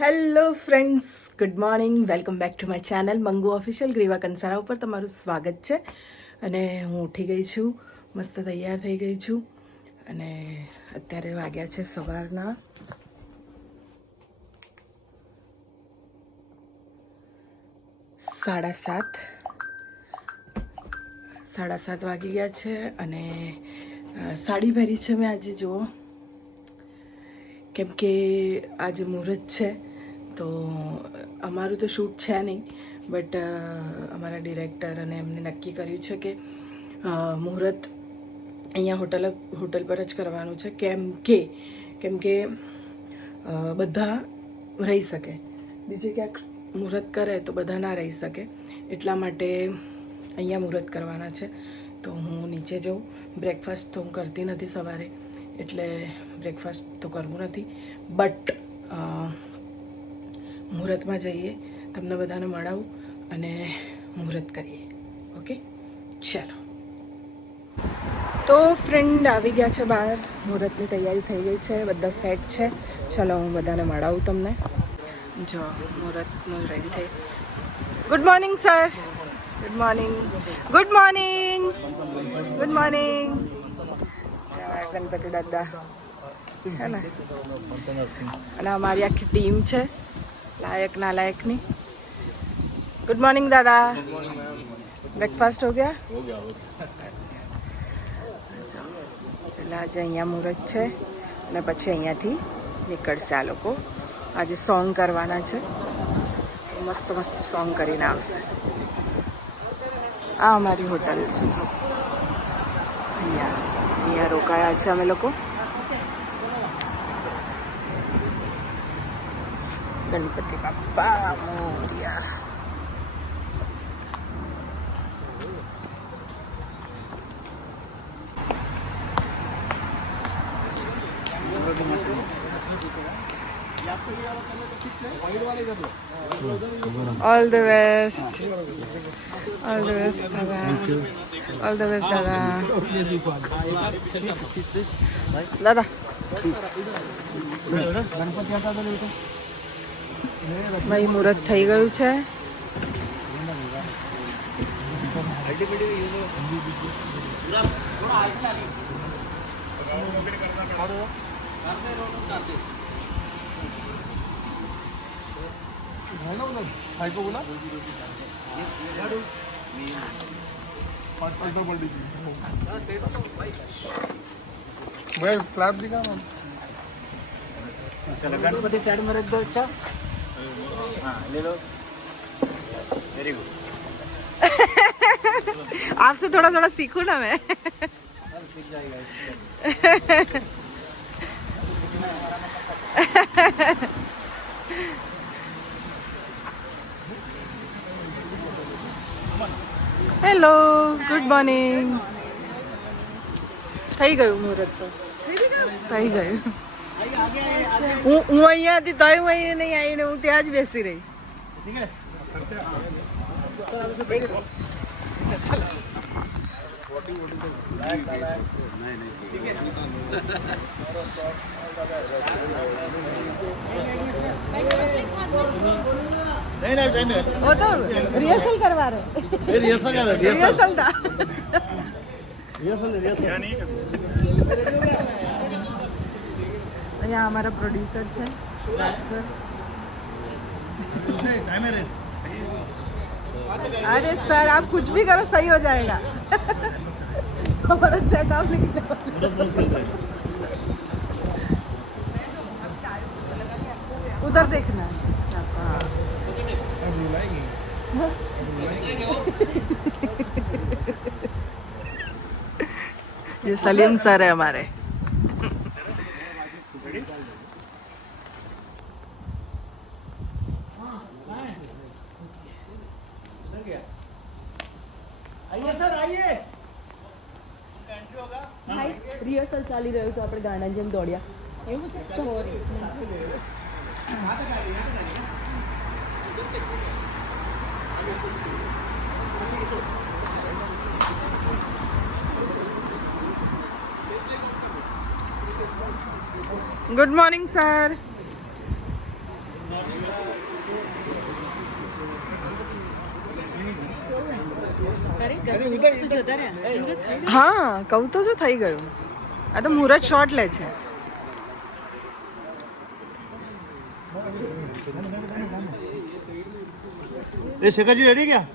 Hello friends good morning welcome back to my channel Mangu official Griva Kansara ઉપર તમારું સ્વાગત છે. અને હું ઉઠી ગઈ છું, મસ્ત તૈયાર થઈ ગઈ છું. અને અત્યારે વાગ્યા છે સવારના. સાડા સાત. સાડા સાત વાગી ગયા છે અને સાડી પહેરી છે મેં આજે, જુઓ. કેમ કે આજે મુહૂર્ત છે, તો અમારું તો શૂટ છે નહીં, બટ અમારા ડિરેક્ટર અને એમને નક્કી કર્યું છે કે મુહૂર્ત અહીંયા હોટલ હોટલ પર જ કરવાનું છે, કેમ કે કેમ કે બધા રહી શકે. બીજે ક્યાંક મુહૂર્ત કરે તો બધા ના રહી શકે. એટલા માટે અહીંયા મુહૂર્ત કરવાના છે. તો હું નીચે જઉં. બ્રેકફાસ્ટ તો હું કરતી નથી સવારે. એટલે બ્રેકફાસ્ટ તો કરવું નથી. બટ મુહૂર્તમાં જઈએ, તમને બધાને મળાવું અને મુહૂર્ત કરીએ. ઓકે ચાલો. તો ફ્રેન્ડ આવી ગયા છે બહાર. મુહૂર્તની તૈયારી થઈ ગઈ છે. બધા સેટ છે. ચાલો, હું બધાને મળાવું તમને. જો, મુહૂર્તનું રેડી થઈ. Good morning sir good morning good morning good morning Ganpati દાદા. છે ને? અને અમારી આખી ટીમ છે, લાયક નાલાયકની ગુડ મોર્નિંગ દાદા. બ્રેકફાસ્ટ હો ગયા? પેલા આજે અહીંયા મુહૂર્ત છે, અને પછી અહીંયાથી નીકળશે આ લોકો. આજે સોંગ કરવાના છે. મસ્ત મસ્ત સોંગ કરીને આવશે. આ અમારી હોટલ છે. અહીંયા. અહીંયા રોકાયા છે અમે લોકો Ganpati Bappa Morya all the best all the best દાદા ઓલ ધ બેસ્ટ દાદા દાદા ભાઈ મુહૂર્ત થઈ ગયું છે. भाई फ्लैप दिखा ना। चलो गणपति साइड में रख दो अच्छा। हाँ ले लो। वेरी गुड आपसे थोड़ा थोड़ा सीखूं ना मैं। सीख હેલો ગુડ મોર્નિંગ થઈ ગયું મુહૂર્ત તો. થઈ ગયું. હું હું અહીંયા હતી, તોય હું અહીંયા નહીં આવીને હું ત્યાં જ બેસી રહી. નહીં नहीं नहीं नहीं नहीं वो तो रिहर्सल करवा रहे ये रिहर्सल कर रहे रिहर्सल रिहर्सल था रिहर्सल रिहर्सल અહીંયા અમારા પ્રોડ્યુસર છે રાજ સર नहीं टाइम है अरे सर आप कुछ भी करो सही हो जाएगा हमारा चेकअप लिख दो उधर देखना ये सलीम सर है हमारे आइए सर आइए રિહર્સલ ચાલી રહ્યું તો આપણે ગાના જેમ દોડ્યા ગુડ મોર્નિંગ સર હા કહું તો શું થઈ ગયું આ તો મુહૂર્ત શોર્ટ લે છે ये शेखर जी रेडी क्या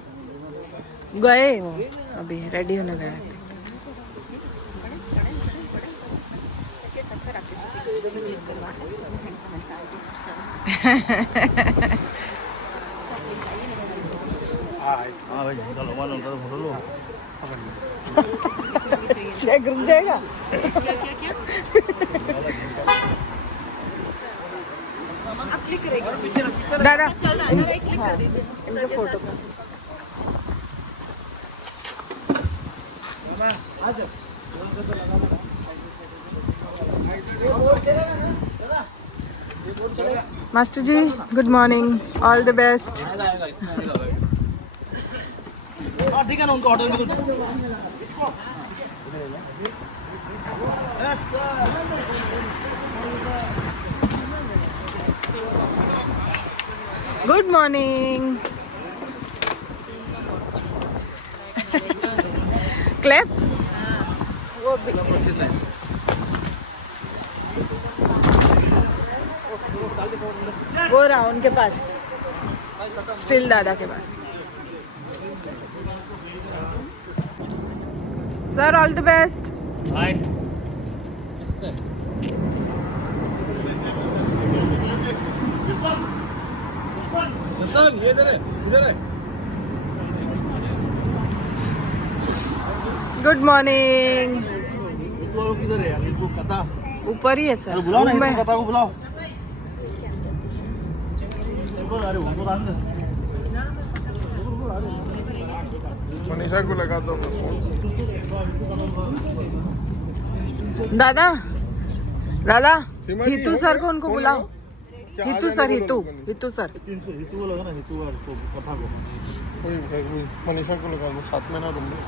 गए वो अभी रेडी होने गए थे हाँ भाई चलो वन उनका तो फोटो लो चेक रुक जाएगा दादा इनका फोटो का master ji good morning all Master Ji, good morning. All the best. Good morning. Clap. वो रहा उनके पास। स्टिल दादा के पास। Sir all the best hi ये इधर है इधर है। गुड मॉर्निंग किधर है ऊपर ही है सर बुलाओ ना कथा को बुलाओ। मनीषा को लगा दो। दादा दादा हितू सर को उनको बुलाओ। हितू सर हितू हितू सर। हितू को लगा ना हितू और तो कथा को। मनीषा को लगा दो सात महीना ना में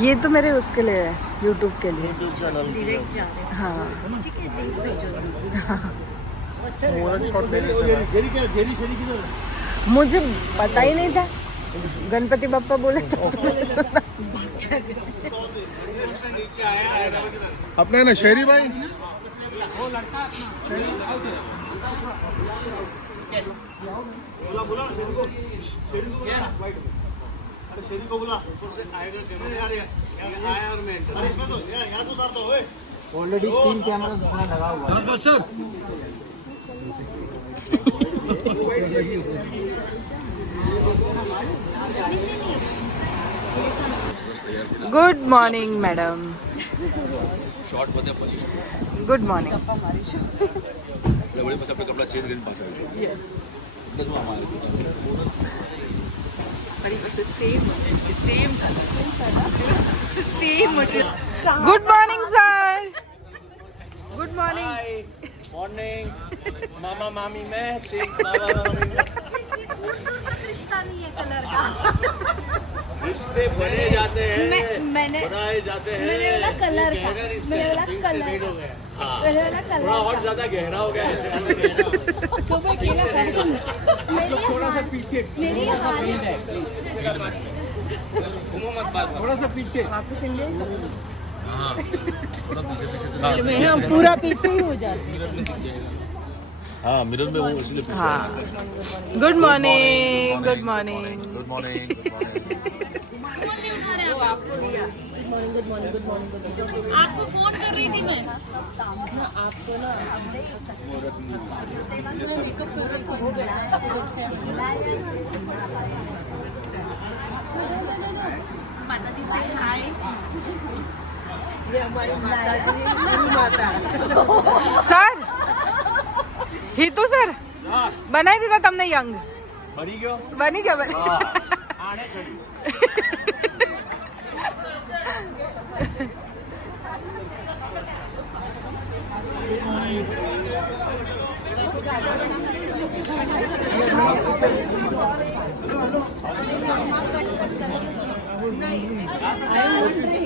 ये तो मेरे उसके लिए है यूट्यूब के लिए। हाँ। हैं है? मुझे पता ही नहीं था। गणपति बप्पा बोले तो मैंने सुना। अपना ना शेरी भाई? बुला बुला शेरी को। शेरी को बुला। अरे शेरी को बुला ऊपर से आएगा कैमरा यार यार आया और मैं अरे इसमें तो यार यहाँ से उतार दो ओए ऑलरेडी तीन कैमरा लगा हुआ गुड मॉर्निंग मैडम શોર્ટ બધે પછી ગુડ મોર્નિંગ એટલે વળી પછી આપણે કપડા ચેન્જ કરીને પાછા આવીશું એટલે શું but it was the same the same, the same. Good morning, sir. Good morning. Hi. Morning. Mama, mommy. Mama, mommy, matching. रिश्ता नहीं है कलर का रिश्ते बने जाते हैं मैं, मैंने बनाए जाते हैं। मैंने वाला कलर का। मैंने वाला कलर हाँ। हाँ। मैंने वाला कलर थोड़ा और ज़्यादा गहरा हो गया सुबह की ना मेरी थोड़ा सा पीछे। मेरी हाल घूमो मत बात थोड़ा सा पीछे। वापस हाँ थोड़ा पीछे पीछे तो हाँ, मैं पूरा पीछे ही हो जाती हूँ। हाँ मिरर में वो इसलिए हाँ good morning good morning good morning आपको फोन कर रही थी मैं आपको ना मैं मेकअप कर रही थी माता जी से हाय સર હિતુ સર બનાવી દીધા તમને યંગ બની ગયો બની ગયો બની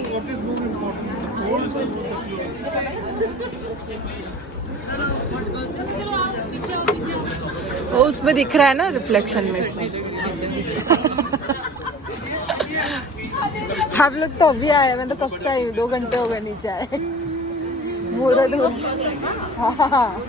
What is more important, the goals or the clothes? वो उसमें दिख रहा है ना रिफ्लेक्शन में हम लोग तो अभी आए, मैं तो कब से आई हूँ? दो घंटे हो गए नीचे आए। मुहूर्त हो- हाँ। हाँ।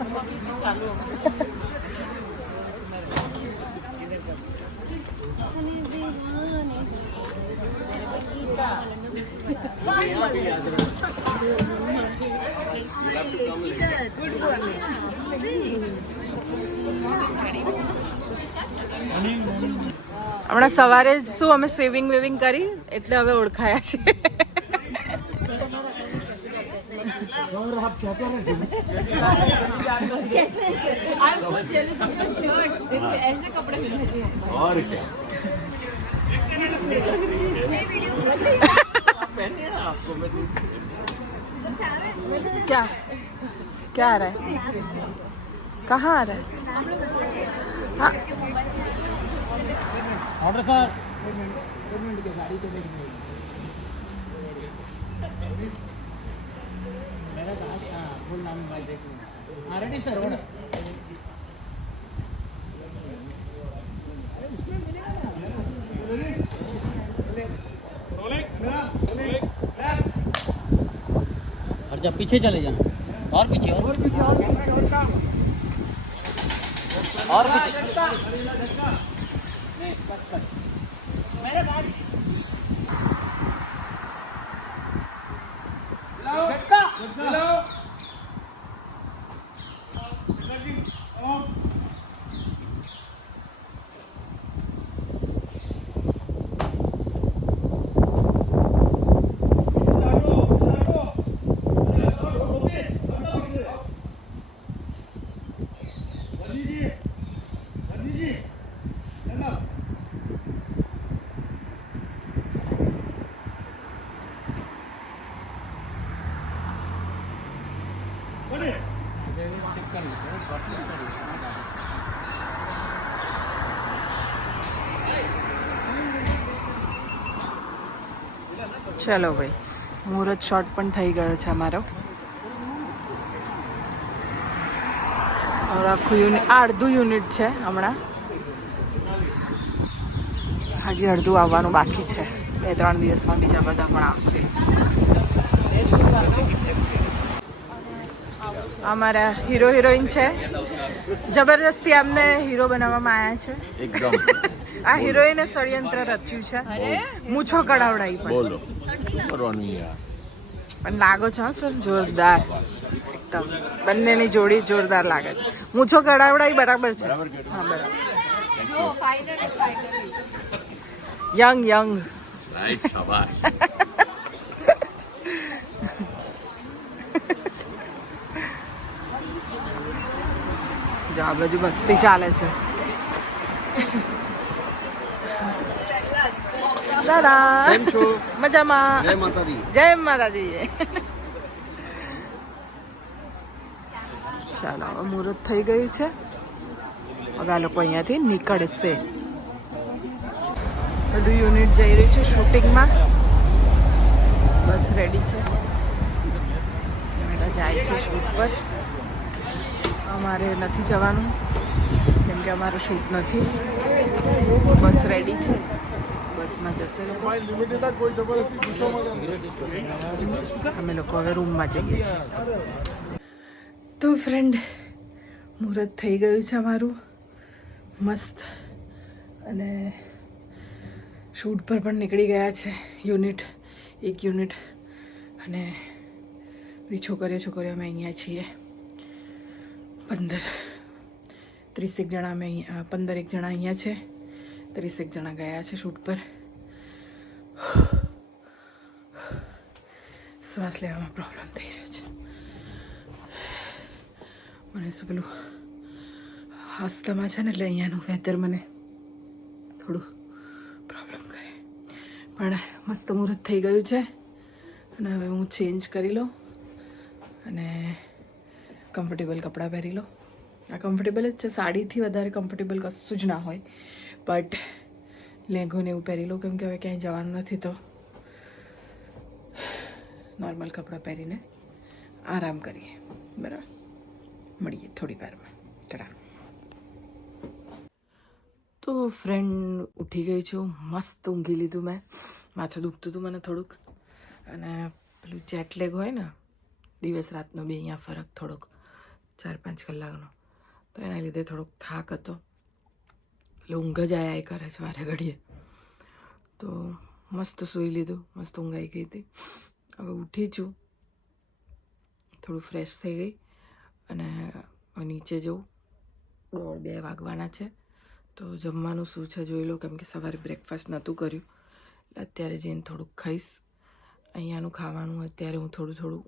હમણાં સવારે જ શું અમે સેવિંગ વેવિંગ કરી એટલે હવે ઓળખાયા છે. क्या क्या आ रहा है? कहाँ आ रहा है? हाँ। Order sir ready sir order और जब पीछे चले जाना। और पीछे और पीछे और पीछे ચાલો ભાઈ. મુહૂર્ત શોટ પણ થઈ ગયો છે અમારો. આખું યુનિટ આ અડધું યુનિટ છે હમણાં. હજી અડધું આવવાનું બાકી છે. બે ત્રણ દિવસમાં બીજા બધા પણ આવશે. અમારા હીરો હિરોઈન છે. જબરદસ્તી અમને હીરો બનાવવામાં આવ્યા છે. એકદમ. આ હિરોઈને ષડયંત્ર રચ્યું છે. મૂછો કડાવડાઈ પણ. બોલો. કરવાનું યાર. પણ લાગો છો સર? જોરદાર. એકદમ. બંનેની જોડી જોરદાર લાગે છે. મૂછો કડાવડાઈ બરાબર છે. હા બરાબર. Young young. રાઈટ શાબાશ. જો આ બાજુ મસ્તી ચાલે છે. દાદા. કેમ છો? મજામાં. જય માતાજી. જય માતાજી. ચાલો મુહૂર્ત થઈ ગયું છે. હવે આ લોકો અહીંયાથી નીકળશે. બધું યુનિટ જઈ રહ્યું છે શૂટિંગમાં. બસ રેડી છે. બધા જાય છે શૂટ પર. અમારે નથી જવાનું કેમ કે અમારું શૂટ નથી. બસ રેડી છે. બસમાં જશે અમે લોકો હવે રૂમમાં જઈએ છીએ તો ફ્રેન્ડ મુહૂર્ત થઈ ગયું છે અમારું મસ્ત અને શૂટ પર પણ નીકળી ગયા છે યુનિટ એક યુનિટ અને છોકરીઓ છોકરીઓ અમે અહીંયા છીએ પંદર ત્રીસેક જણા અમે અહીંયા પંદરેક જણા અહીંયા છે ત્રીસેક જણા ગયા છે શૂટ પર શ્વાસ લેવામાં પ્રોબ્લેમ થઈ રહ્યો છે મને શું પેલું હસ્તમાં છે ને એટલે અહીંયાનું વેધર મને થોડું પ્રોબ્લેમ કરે પણ મસ્ત મુહૂર્ત થઈ ગયું છે અને હવે હું ચેન્જ કરી લઉં અને કમ્ફર્ટેબલ કપડાં પહેરી લો આ કમ્ફર્ટેબલ જ છે સાડીથી વધારે કમ્ફર્ટેબલ કશું જ ના હોય બટ લેંઘો ને એવું પહેરી લઉં, કેમ કે હવે ક્યાંય જવાનું નથી તો. નોર્મલ કપડાં પહેરીને આરામ કરીએ. બરાબર? મળીએ થોડી વારમાં. ચડા તો ફ્રેન્ડ ઉઠી ગઈ છું. મસ્ત ઊંઘી લીધું મેં. માથું દુખતું હતું મને થોડુંક. અને પેલું જેટલેગ હોય ને, દિવસ રાતનો બી અહીંયા ફરક થોડોક, ચાર પાંચ કલાકનો. તો એના લીધે થોડોક થાક હતો. એટલે ઊંઘ જ આયા કરે છે વારે ઘડીએ. તો મસ્ત સૂઈ લીધું, મસ્ત ઊંઘ આવી ગઈ હતી. હવે ઉઠી છું. થોડું ફ્રેશ થઈ ગઈ અને નીચે જવું દોઢ બે વાગવાના છે. તો જમવાનું શું છે જોઈ લો, કેમ કે સવારે બ્રેકફાસ્ટ નહોતું કર્યું. એટલે અત્યારે જઈને થોડુંક ખાઈશ. અહીંયાનું ખાવાનું અત્યારે હું થોડું થોડું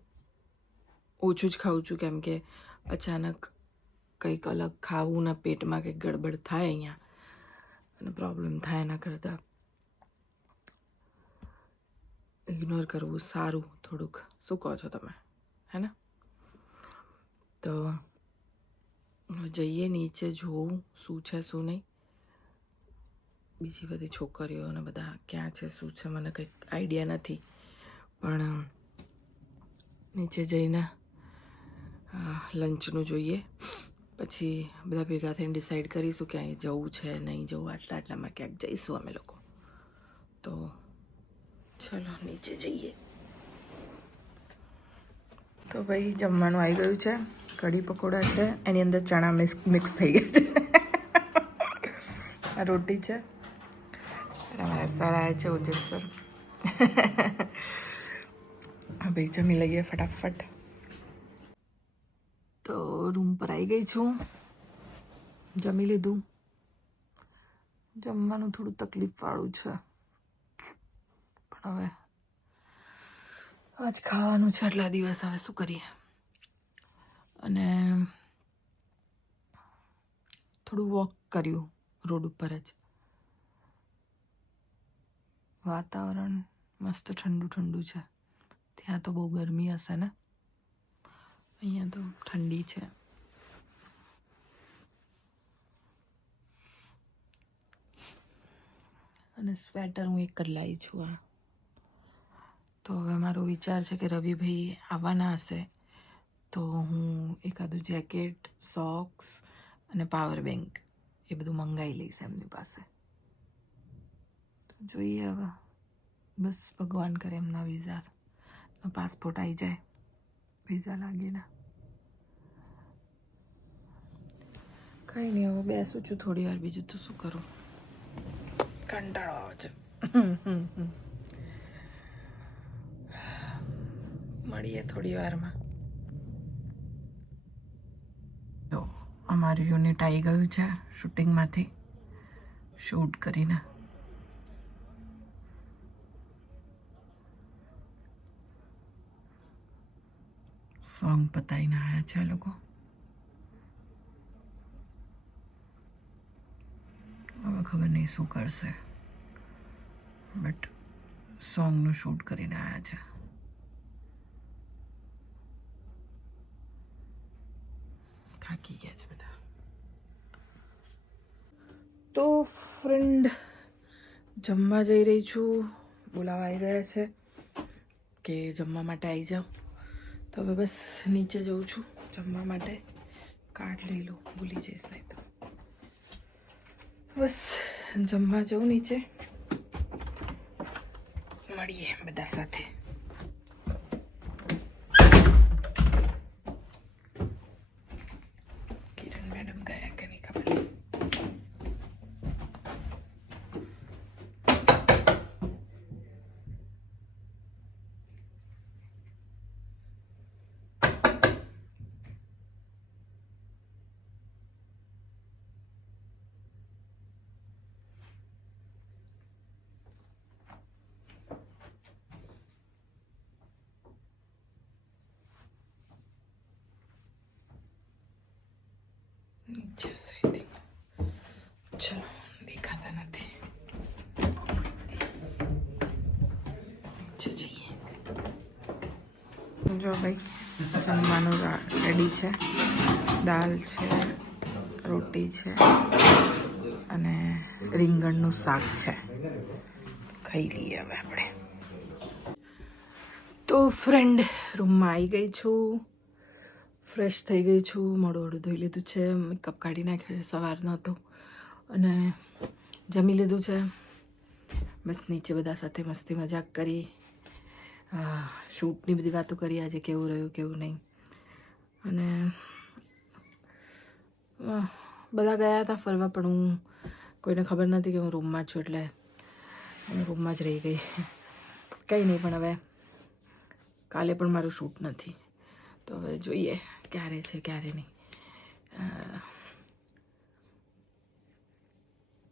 ઓછું જ ખાઉં છું, કેમ કે અચાનક કંઈક અલગ ખાવું ને પેટમાં કંઈક ગડબડ થાય અહીંયા. અને પ્રોબ્લેમ થાય એના કરતાં. ઇગ્નોર કરવું સારું થોડુંક. શું કહો છો તમે? હે ને? તો જઈએ નીચે જોવું શું છે, શું નહીં. બીજી બધી છોકરીઓ અને બધા ક્યાં છે, શું છે, મને કંઈક આઈડિયા નથી. પણ નીચે જઈને લંચનું જોઈએ. પછી બધા ભેગા થઈને ડિસાઈડ કરીશું કે અહીં જવું છે, નહીં જવું, આટલા આટલામાં ક્યાંક જઈશું અમે લોકો. તો ચલો, નીચે જઈએ. તો ભાઈ, જમવાનું આવી ગયું છે, કઢી પકોડા છે, એની અંદર ચણા મિક્સ મિક્સ થઈ ગયા છે. આ રોટી છે. સર આવ્યા છે ઓજસ સર. ભાઈ, જમી લઈએ ફટાફટ. તો રૂમ પર આવી ગઈ છું. જમી લીધું. જમવાનું થોડું તકલીફવાળું છે. પણ હવે આજ ખાવાનું છે આટલા દિવસ. હવે શું કરીએ? અને થોડું વોક કર્યું રોડ ઉપર જ. વાતાવરણ મસ્ત ઠંડુ ઠંડુ છે. ત્યાં તો બહુ ગરમી હશે ને? અહીંયા તો ઠંડી છે. અને સ્વેટર હું એક જ લાવી છું આ. તો હવે મારો વિચાર છે કે રવિભાઈ આવવાના હશે, તો હું એકાદું જેકેટ, સોક્સ અને પાવર બેંક એ બધું મંગાવી લઈશ એમની પાસે. જોઈએ હવે. બસ ભગવાન કરે એમના વિઝા. પાસપોર્ટ આવી જાય. વિઝા લાગે ને કંઈ નહીં, હવે બેસું છું થોડી વાર, બીજું તો શું કરું? કંટાળો આવે છે. મળીએ થોડી વારમાં. જો, અમારું યુનિટ આવી ગયું છે શૂટિંગમાંથી. શૂટ કરીને. સોંગ પતાવીને આવ્યા છે લોકો. હવે ખબર નહીં શું કરશે. બટ સોંગનું શૂટ કરીને આવ્યા છે. થાકી ગયા છે બધા. તો ફ્રેન્ડ જમવા જઈ રહી છું. બોલાવા આવી રહ્યા છે કે જમવા માટે આવી જાઓ. હવે બસ નીચે જઉં છું જમવા માટે. કાર્ડ લઈ લઉં, ભૂલી જઈશ નહીં તો. બસ જમવા જવું નીચે. મળીએ બધા સાથે કિરણ મેડમ ગયા કે નહીં ખબર નીચે સહી ચલો, દેખાતા નથી. જઈએ. જો ભાઈ, જમવાનું રેડી છે. દાલ છે, રોટી છે, અને રીંગણનું શાક છે. ખાઈ લઈએ હવે આપણે. તો ફ્રેન્ડ રૂમમાં આવી ગઈ છું. ફ્રેશ થઈ ગઈ છું મોડું મોડું ધોઈ લીધું છે, મેકઅપ કાઢી નાખ્યો છે સવારનો હતો અને જમી લીધું છે. બસ નીચે બધા સાથે મસ્તી મજાક કરી. શૂટની બધી વાતો કરી, આજે કેવું રહ્યું, કેવું નહીં. અને બધા ગયા હતા ફરવા, પણ હું કોઈને ખબર નથી કે હું રૂમમાં છું એટલે હું રૂમમાં જ રહી ગઈ. કંઈ નહીં, પણ હવે કાલે પણ મારું શૂટ નથી. તો હવે જોઈએ. ક્યારે છે, ક્યારે નહીં.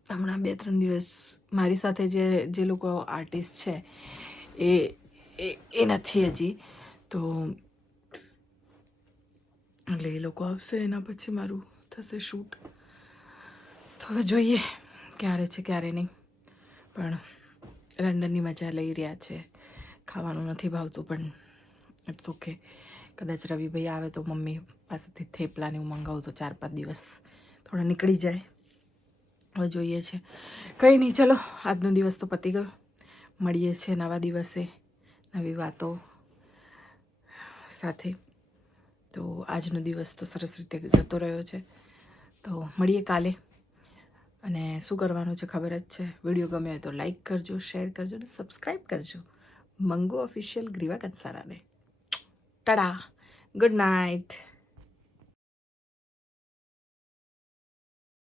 હમણાં બે ત્રણ દિવસ મારી સાથે જે જે લોકો આર્ટિસ્ટ છે, એ એ નથી હજી. તો એટલે એ લોકો આવશે, એના પછી મારું થશે શૂટ તો હવે જોઈએ ક્યારે છે, ક્યારે નહીં. પણ લંડનની મજા લઈ રહ્યા છે. ખાવાનું નથી ભાવતું, પણ ઇટ્સ ઓકે કદાચ રવિભાઈ આવે તો મમ્મી પાસેથી થેપલાને હું મંગાવું તો ચાર પાંચ દિવસ થોડા નીકળી જાય. હવે જોઈએ છે. કંઈ નહીં, ચલો, આજનો દિવસ તો પતી ગયો. મળીએ છીએ નવા દિવસે, નવી વાતો સાથે. તો આજનો દિવસ તો સરસ રીતે જતો રહ્યો છે. તો મળીએ કાલે. અને શું કરવાનું છે ખબર જ છે. વીડિયો ગમ્યો હોય તો લાઈક કરજો, શેર કરજો અને સબસ્ક્રાઈબ કરજો. મંગો ઓફિશિયલ ગ્રીવા કંસારાને. Tada! Good night.